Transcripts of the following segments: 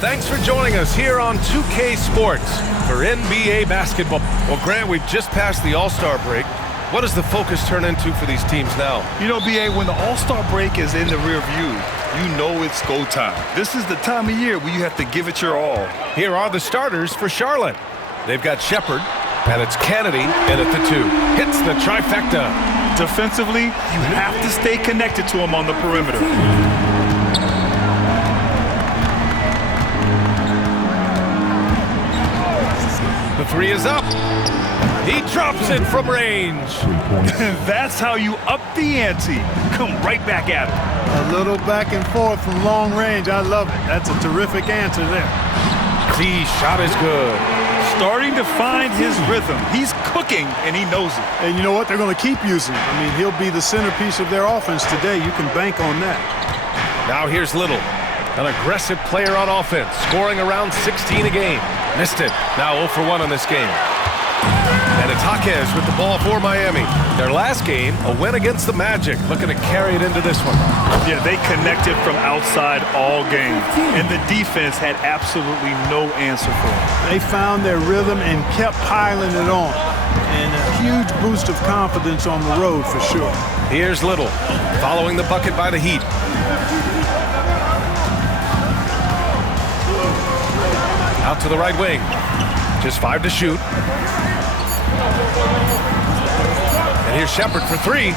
Thanks for joining us here on 2K Sports for NBA basketball. Well, Grant, we've just passed the All-Star break. What does the focus turn into for these teams now? You know, B.A., when the All-Star break is in the rear view, you know it's go time. This is the time of year where you have to give it your all. Here are the starters for Charlotte. They've got Shepherd, and it's Kennedy in at the 2. Hits the trifecta. Defensively, you have to stay connected to him on the perimeter. The 3 is up. He drops it from range. That's how you up the ante. Come right back at it. A little back and forth from long range. I love it. That's a terrific answer there. The shot is good. Starting to find his rhythm. He's cooking, and he knows it. And you know what? They're going to keep using him. I mean, he'll be the centerpiece of their offense today. You can bank on that. Now here's Little. An aggressive player on offense, scoring around 16 a game. Missed it. Now 0 for 1 on this game. And it's Jaquez with the ball for Miami. Their last game, a win against the Magic. Looking to carry it into this one. Yeah, they connected from outside all game. And the defense had absolutely no answer for it. They found their rhythm and kept piling it on. And a huge boost of confidence on the road for sure. Here's Little, following the bucket by the Heat. Out to the right wing. Just 5 to shoot. And here's Shepherd for 3.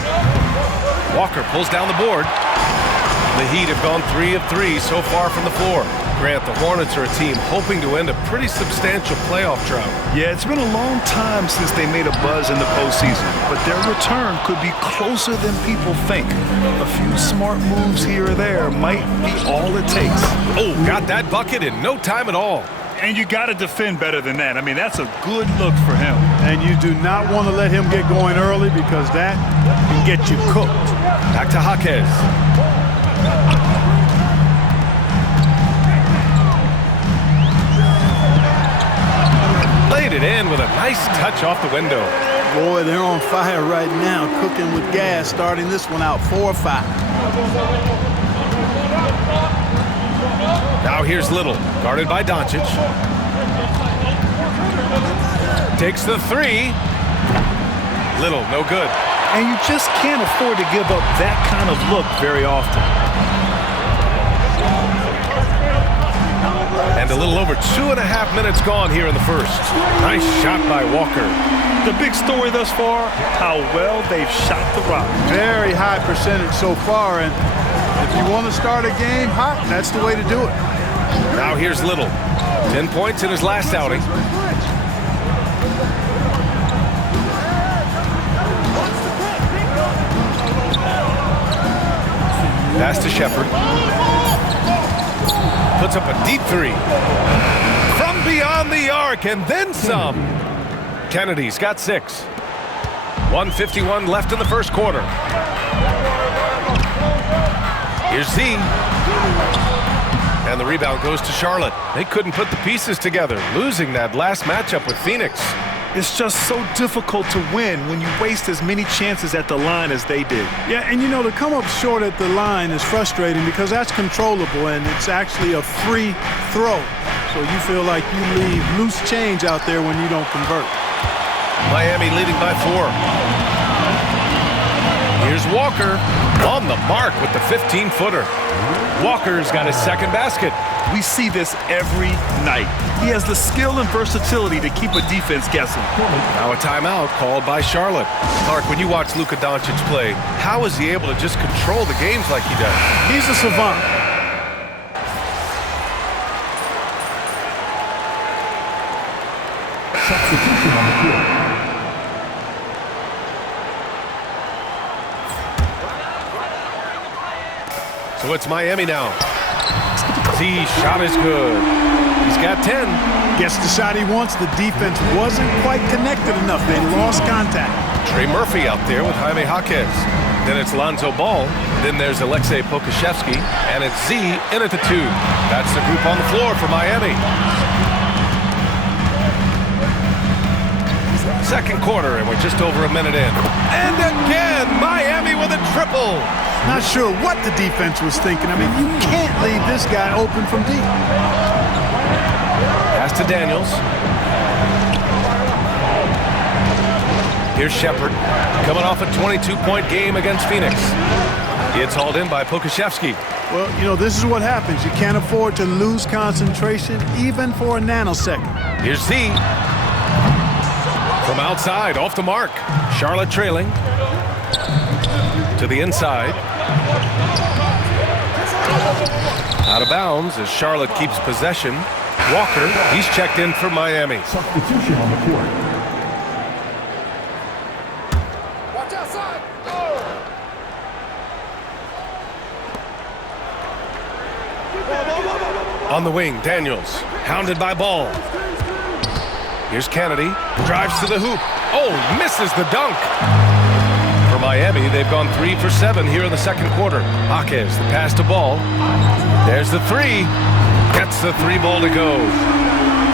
Walker pulls down the board. The Heat have gone 3 of 3 so far from the floor. Grant, the Hornets are a team hoping to end a pretty substantial playoff drought. Yeah, it's been a long time since they made a buzz in the postseason, but their return could be closer than people think. A few smart moves here or there might be all it takes. Oh, got that bucket in no time at all. And you got to defend better than that. I mean, that's a good look for him. And you do not want to let him get going early because that can get you cooked. Back to Jaquez. Laid it in with a nice touch off the window. Boy, they're on fire right now, cooking with gas, starting this one out 4 or 5. Now here's Little, guarded by Doncic. Takes the 3. Little, no good. And you just can't afford to give up that kind of look very often. And a little over 2.5 minutes gone here in the first. Nice shot by Walker. The big story thus far, how well they've shot the rock. Very high percentage so far, and if you want to start a game hot, that's the way to do it. Now here's Little. 10 points in his last outing. Pass to Shepherd. Puts up a deep 3. From beyond the arc and then some. Kennedy's got 6. 1:51 left in the first quarter. Here's Z. And the rebound goes to Charlotte. They couldn't put the pieces together, losing that last matchup with Phoenix. It's just so difficult to win when you waste as many chances at the line as they did. Yeah, and you know, to come up short at the line is frustrating because that's controllable and it's actually a free throw. So you feel like you leave loose change out there when you don't convert. Miami leading by 4. Here's Walker on the mark with the 15-footer. Walker's got his second basket. We see this every night. He has the skill and versatility to keep a defense guessing. Now a timeout called by Charlotte. Clark, when you watch Luka Doncic play, how is he able to just control the games like he does? He's a savant. Substitution on the field. So it's Miami now. Z shot is good. He's got 10. Gets the shot he wants. The defense wasn't quite connected enough. They lost contact. Trey Murphy out there with Jaime Jaquez. Then it's Lonzo Ball. Then there's Alexei Pokusevski. And it's Z in at the 2. That's the group on the floor for Miami. Second quarter, and we're just over a minute in. And again, Miami with a triple. Not sure what the defense was thinking. I mean, you can't leave this guy open from deep. Pass to Daniels. Here's Shepard, coming off a 22-point game against Phoenix. It's hauled in by Pokashevsky. Well, you know, this is what happens. You can't afford to lose concentration even for a nanosecond. Here's Z. From outside, off the mark. Charlotte trailing. To the inside. Out of bounds as Charlotte keeps possession. Walker, he's checked in for Miami. Substitution on the court. On the wing, Daniels, hounded by Ball. Here's Kennedy, drives to the hoop. Oh, misses the dunk. For Miami, they've gone 3 for 7 here in the second quarter. Jaquez, the pass to Ball. There's the three. Gets the three ball to go.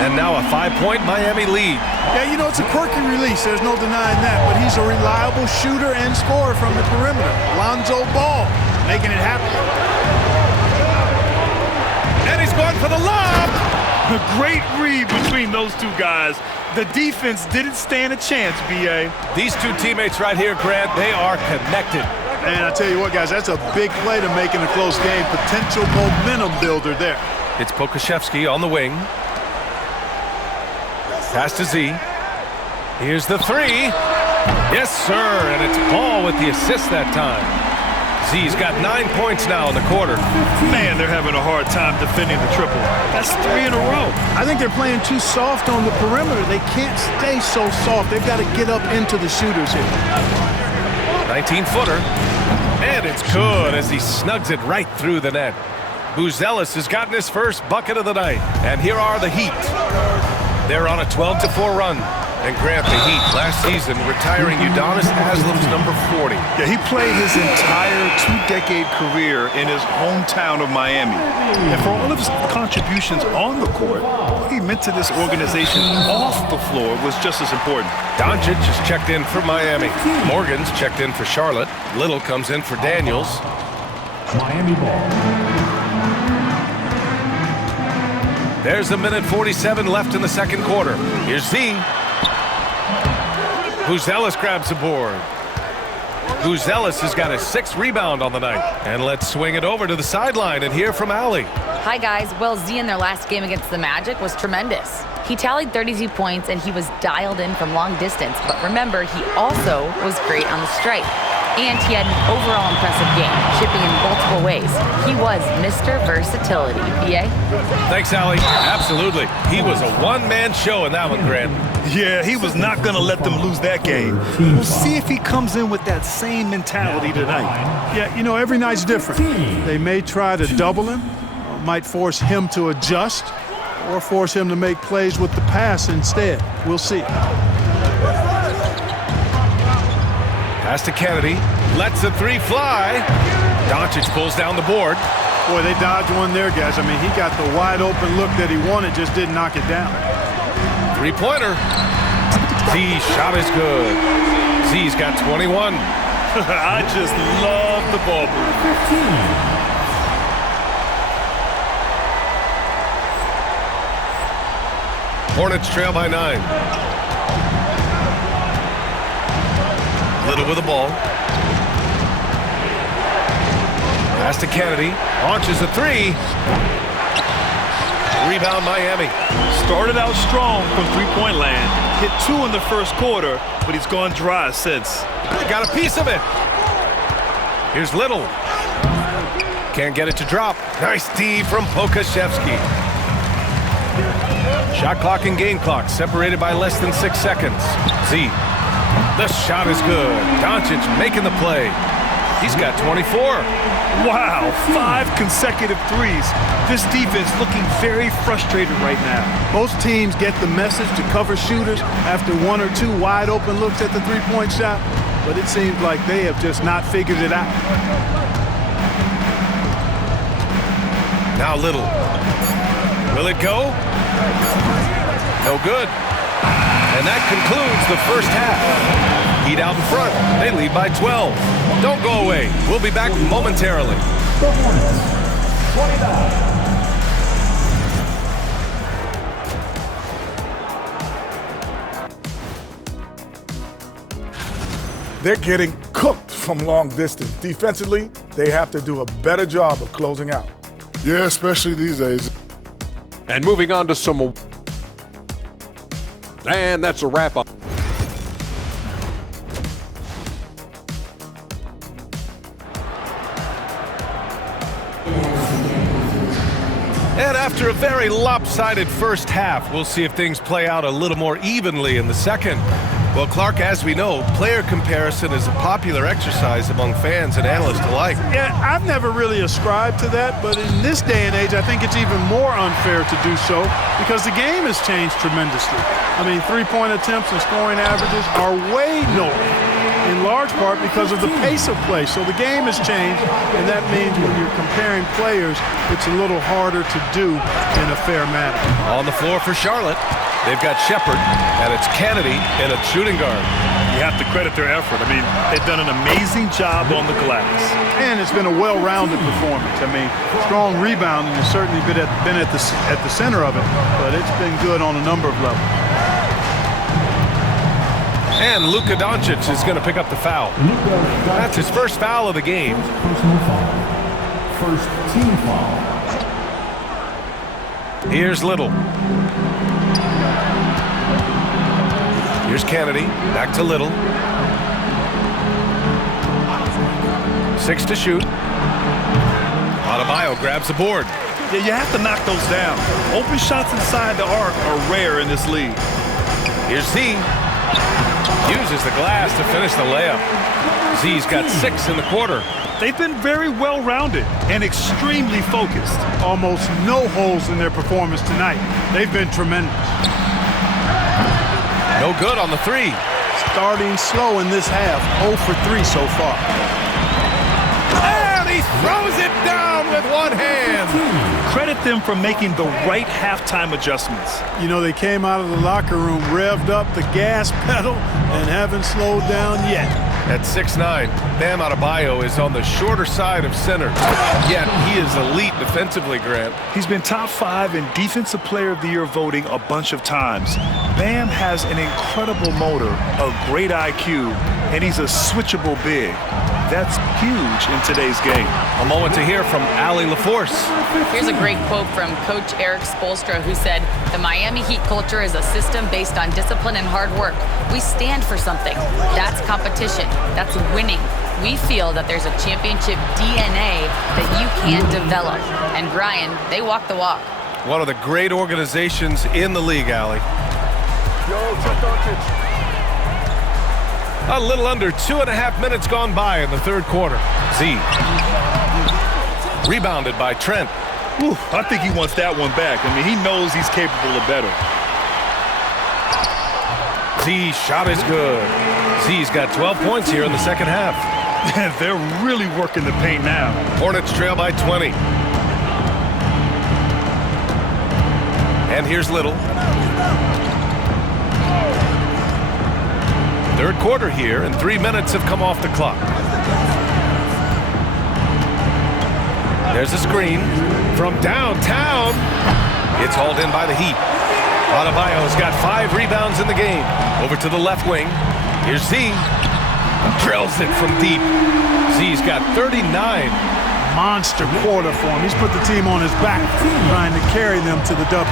And now a 5-point Miami lead. Yeah, you know, it's a quirky release. There's no denying that. But he's a reliable shooter and scorer from the perimeter. Lonzo Ball making it happen. And he's going for the lob. A great read between those two guys. The defense didn't stand a chance, B.A. These two teammates right here, Grant, they are connected. And I tell you what, guys, that's a big play to make in a close game. Potential momentum builder there. It's Pokashevsky on the wing. Pass to Z. Here's the three. Yes, sir. And it's Ball with the assist that time. Z's got 9 points now in the quarter. Man, they're having a hard time defending the triple. That's 3 in a row. I think they're playing too soft on the perimeter. They can't stay so soft. They've got to get up into the shooters here. 19-footer. And it's good as he snugs it right through the net. Buzelis has gotten his first bucket of the night. And here are the Heat. They're on a 12-4 run. And Grant, the Heat last season retiring Udonis Haslem's number 40. Yeah, he played his entire 2-decade career in his hometown of Miami. And for all of his contributions on the court, what he meant to this organization off the floor was just as important. Doncic is checked in for Miami. Morgan's checked in for Charlotte. Little comes in for Daniels. Miami ball. There's a minute 47 left in the second quarter. Here's Z. Buzelis grabs the board. Buzelis has got a 6th rebound on the night. And let's swing it over to the sideline and hear from Allie. Hi, guys. Well, Z in their last game against the Magic was tremendous. He tallied 32 points, and he was dialed in from long distance. But remember, he also was great on the stripe. And he had an overall impressive game, chipping in multiple ways. He was Mr. Versatility. B.A.? Thanks, Allie. Absolutely. He was a one-man show in that one, Grant. Yeah, he was not going to let them lose that game. We'll see if he comes in with that same mentality tonight. Yeah, you know, every night's different. They may try to double him, might force him to adjust, or force him to make plays with the pass instead. We'll see. Pass to Kennedy. Lets the three fly. Doncic pulls down the board. Boy, they dodged one there, guys. I mean, he got the wide-open look that he wanted, just didn't knock it down. Three-pointer. Z's shot is good. Z's got 21. I just love the ball move. 15. Hornets trail by 9. Little with the ball. Pass to Kennedy. Launches a three. Rebound Miami. Started out strong from three-point land. Hit 2 in the first quarter, but he's gone dry since. Got a piece of it. Here's Little. Can't get it to drop. Nice D from Pokashevsky. Shot clock and game clock separated by less than 6 seconds. Z. The shot is good. Doncic making the play. He's got 24. Wow, 5 consecutive threes. This defense looking very frustrated right now. Most teams get the message to cover shooters after 1 or 2 wide-open looks at the three-point shot, but it seems like they have just not figured it out. Now Little. Will it go? No good. And that concludes the first half. Heat out in front. They lead by 12. Don't go away. We'll be back momentarily. The Hornets, 29. They're getting cooked from long distance. Defensively, they have to do a better job of closing out. Yeah, especially these days. And moving on to some... And that's a wrap-up. And after a very lopsided first half, we'll see if things play out a little more evenly in the second. Well, Clark, as we know, player comparison is a popular exercise among fans and analysts alike. Yeah, I've never really ascribed to that, but in this day and age, I think it's even more unfair to do so because the game has changed tremendously. I mean, three-point attempts and scoring averages are way north, in large part because of the pace of play. So the game has changed, and that means when you're comparing players, it's a little harder to do in a fair manner. On the floor for Charlotte, they've got Shepard, and it's Kennedy in a shooting guard. You have to credit their effort. I mean, they've done an amazing job on the glass. And it's been a well-rounded performance. I mean, strong rebounding has certainly been at the center of it, but it's been good on a number of levels. And Luka Doncic is going to pick up the foul. That's his first foul of the game. Personal foul. First team foul. Here's Little. Here's Kennedy. Back to Little. 6 to shoot. Adebayo grabs the board. Yeah, you have to knock those down. Open shots inside the arc are rare in this league. Here's Z. Uses the glass to finish the layup. Z's got 6 in the quarter. They've been very well-rounded and extremely focused. Almost no holes in their performance tonight. They've been tremendous. No good on the three. Starting slow in this half, 0 for 3 so far. And he throws it down with one hand. Credit them for making the right halftime adjustments. You know, they came out of the locker room, revved up the gas pedal, and haven't slowed down yet. At 6'9", Bam Adebayo is on the shorter side of center. Yet he is elite defensively, Grant. He's been top 5 in Defensive Player of the Year voting a bunch of times. Bam has an incredible motor, a great IQ, and he's a switchable big. That's huge in today's game. A moment to hear from Allie LaForce. Here's a great quote from Coach Eric Spoelstra, who said, "The Miami Heat culture is a system based on discipline and hard work. We stand for something. That's competition. That's winning. We feel that there's a championship DNA that you can develop." And Brian, they walk the walk. One of the great organizations in the league, Allie. A little under 2.5 minutes gone by in the third quarter. Z. Rebounded by Trent. Whew, I think he wants that one back. I mean, he knows he's capable of better. Z shot is good. Z's got 12 points here in the second half. They're really working the paint now. Hornets trail by 20. And here's Little. Third quarter here, and 3 minutes have come off the clock. There's a screen from downtown. It's hauled in by the Heat. Adebayo's got 5 rebounds in the game. Over to the left wing. Here's Z. Drills it from deep. Z's got 39. Monster quarter for him. He's put the team on his back, trying to carry them to the W.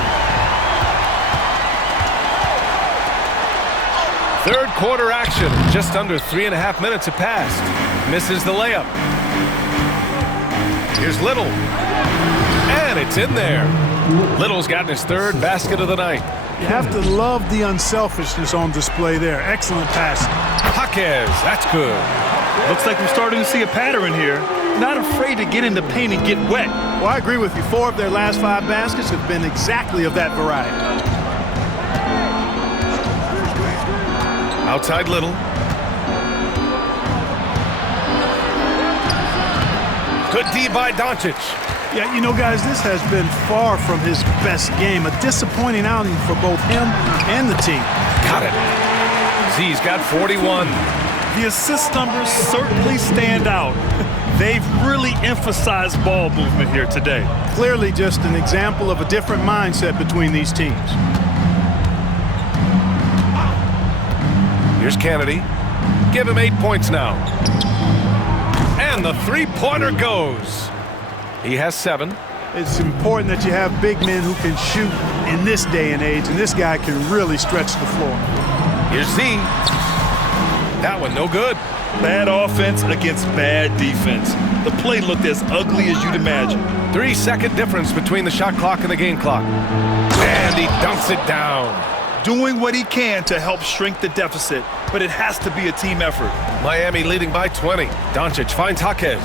Third quarter action. Just under 3.5 minutes have passed. Misses the layup. Here's Little. And it's in there. Little's gotten his 3rd basket of the night. You have to love the unselfishness on display there. Excellent passing. Jaquez, that's good. Looks like we're starting to see a pattern here. Not afraid to get in the paint and get wet. Well, I agree with you. 4 of their last 5 baskets have been exactly of that variety. Outside Little. Good D by Doncic. Yeah, you know, guys, this has been far from his best game. A disappointing outing for both him and the team. Got it. Z's got 41. The assist numbers certainly stand out. They've really emphasized ball movement here today. Clearly just an example of a different mindset between these teams. Here's Kennedy. Give him 8 points now. And the three-pointer goes. He has 7. It's important that you have big men who can shoot in this day and age, and this guy can really stretch the floor. Here's Z. That one no good. Bad offense against bad defense. The play looked as ugly as you'd imagine. 3-second difference between the shot clock and the game clock. And he dunks it down. Doing what he can to help shrink the deficit, but it has to be a team effort. Miami leading by 20. Doncic finds Jaquez.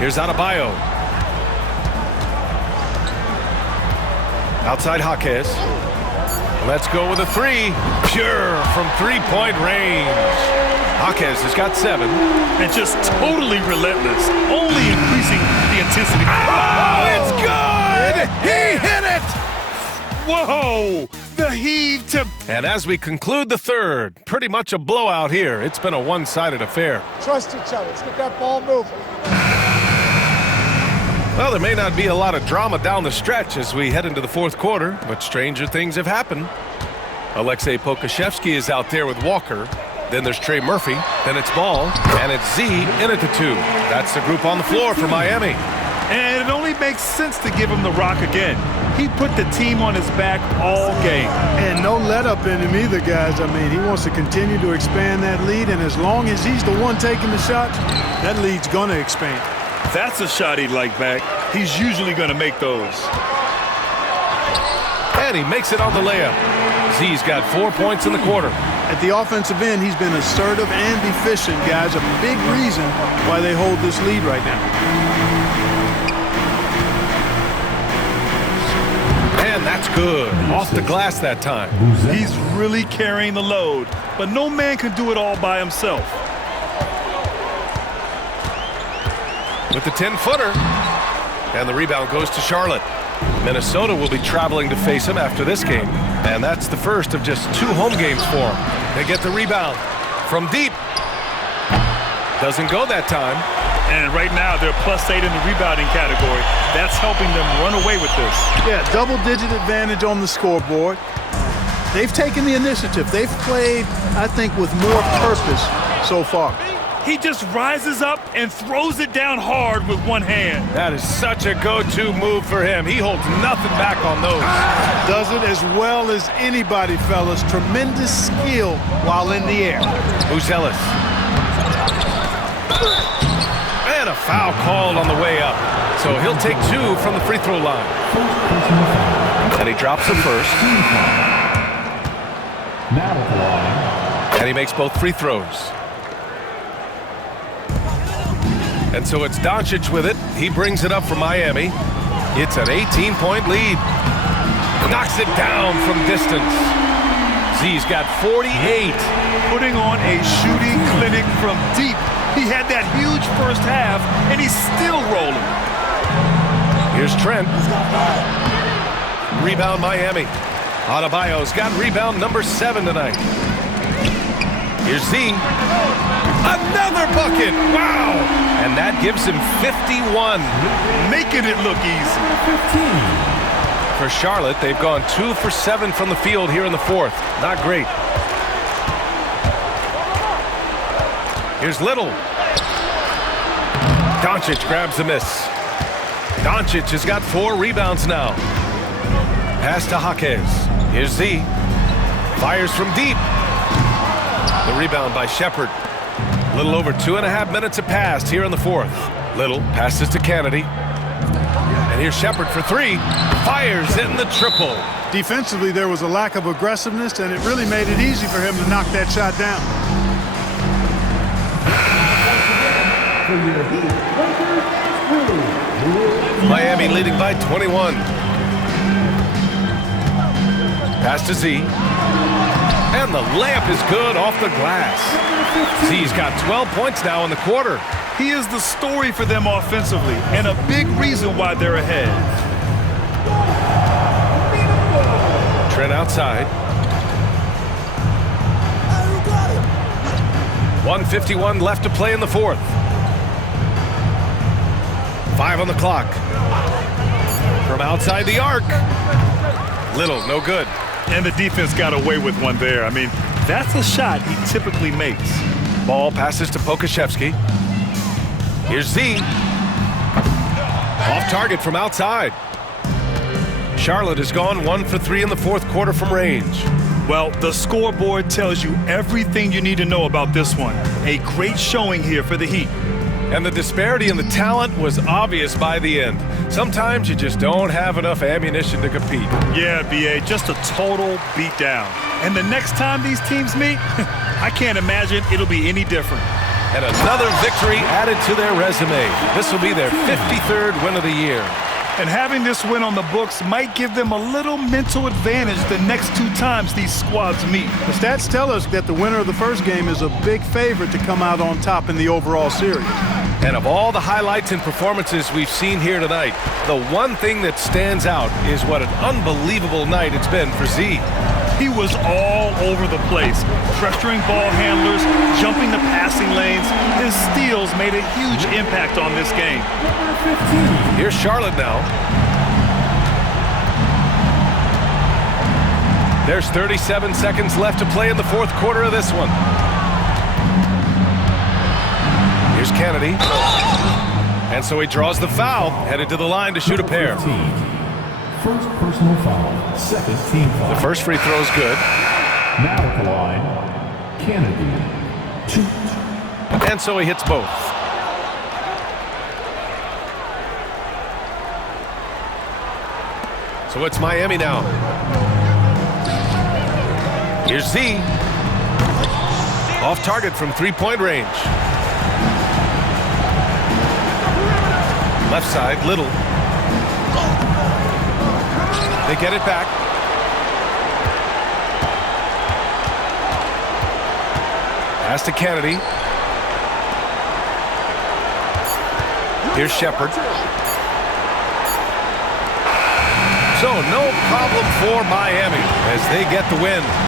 Here's Adebayo. Outside Jaquez. Let's go with a 3. Pure from three-point range. Jaquez has got 7. And just totally relentless, only increasing the intensity. Oh, it's good! He hit it! Whoa! The heave to... And as we conclude the third, pretty much a blowout here. It's been a one-sided affair. Trust each other. Let's get that ball moving. Well, there may not be a lot of drama down the stretch as we head into the fourth quarter, but stranger things have happened. Alexei Pokusevski is out there with Walker. Then there's Trey Murphy. Then it's Ball. And it's Z in at the 2. That's the group on the floor for Miami. And it only makes sense to give him the rock again. He put the team on his back all game. And no let up in him either, guys. I mean, he wants to continue to expand that lead, and as long as he's the one taking the shots, that lead's going to expand. That's a shot he'd like back. He's usually going to make those. And he makes it on the layup. Z's got 4 points in the quarter. At the offensive end, he's been assertive and efficient, guys. A big reason why they hold this lead right now. And that's good. Off the glass that time. He's really carrying the load, but no man can do it all by himself. With the 10-footer. And the rebound goes to Charlotte. Minnesota will be traveling to face him after this game. And that's the first of just 2 home games for them. They get the rebound from deep. Doesn't go that time. And right now, they're +8 in the rebounding category. That's helping them run away with this. Yeah, double-digit advantage on the scoreboard. They've taken the initiative. They've played, I think, with more purpose so far. He just rises up and throws it down hard with one hand. That is such a go-to move for him. He holds nothing back on those. Does it as well as anybody, fellas. Tremendous skill while in the air. Buzelis. And a foul called on the way up. So he'll take 2 from the free throw line. And he drops the first. And he makes both free throws. And so it's Doncic with it. He brings it up for Miami. It's an 18-point lead. Knocks it down from distance. Z's got 48. Putting on a shooting clinic from deep. He had that huge first half, and he's still rolling. Here's Trent. Rebound Miami. Adebayo's got rebound number 7 tonight. Here's Z. Another bucket! Wow! And that gives him 51. Making it look easy. For Charlotte, they've gone 2 for 7 from the field here in the fourth. Not great. Here's Little. Doncic grabs the miss. Doncic has got 4 rebounds now. Pass to Jaquez. Here's Z. Fires from deep. The rebound by Shepard. A little over 2.5 minutes have passed here in the fourth. Little passes to Kennedy. And here's Shepard for 3. Fires in the triple. Defensively, there was a lack of aggressiveness, and it really made it easy for him to knock that shot down. Miami leading by 21. Pass to Z. And the layup is good off the glass. Z's got 12 points now in the quarter. He is the story for them offensively and a big reason why they're ahead. Trent outside. 1:51 left to play in the fourth. 5 on the clock. From outside the arc. Little, no good. And the defense got away with one there. I mean, that's a shot he typically makes. Ball passes to Pokashevsky. Here's Z. Off target from outside. Charlotte has gone 1 for 3 in the fourth quarter from range. Well, the scoreboard tells you everything you need to know about this one. A great showing here for the Heat. And the disparity in the talent was obvious by the end. Sometimes you just don't have enough ammunition to compete. Yeah, B.A., just a total beatdown. And the next time these teams meet, I can't imagine it'll be any different. And another victory added to their resume. This will be their 53rd win of the year. And having this win on the books might give them a little mental advantage the next 2 times these squads meet. The stats tell us that the winner of the first game is a big favorite to come out on top in the overall series. And of all the highlights and performances we've seen here tonight, the one thing that stands out is what an unbelievable night it's been for Z. He was all over the place, pressuring ball handlers, jumping the passing lanes. His steals made a huge impact on this game. Here's Charlotte now. There's 37 seconds left to play in the fourth quarter of this one. Here's Kennedy. And so he draws the foul, headed to the line to shoot a pair. First personal foul, second team foul. The first free throw is good. Now at the line, Kennedy. 2. And so he hits both. So it's Miami now. Here's Z. Off target from three-point range. Left side, Little. They get it back. Pass to Kennedy. Here's Shepard. So no problem for Miami as they get the win.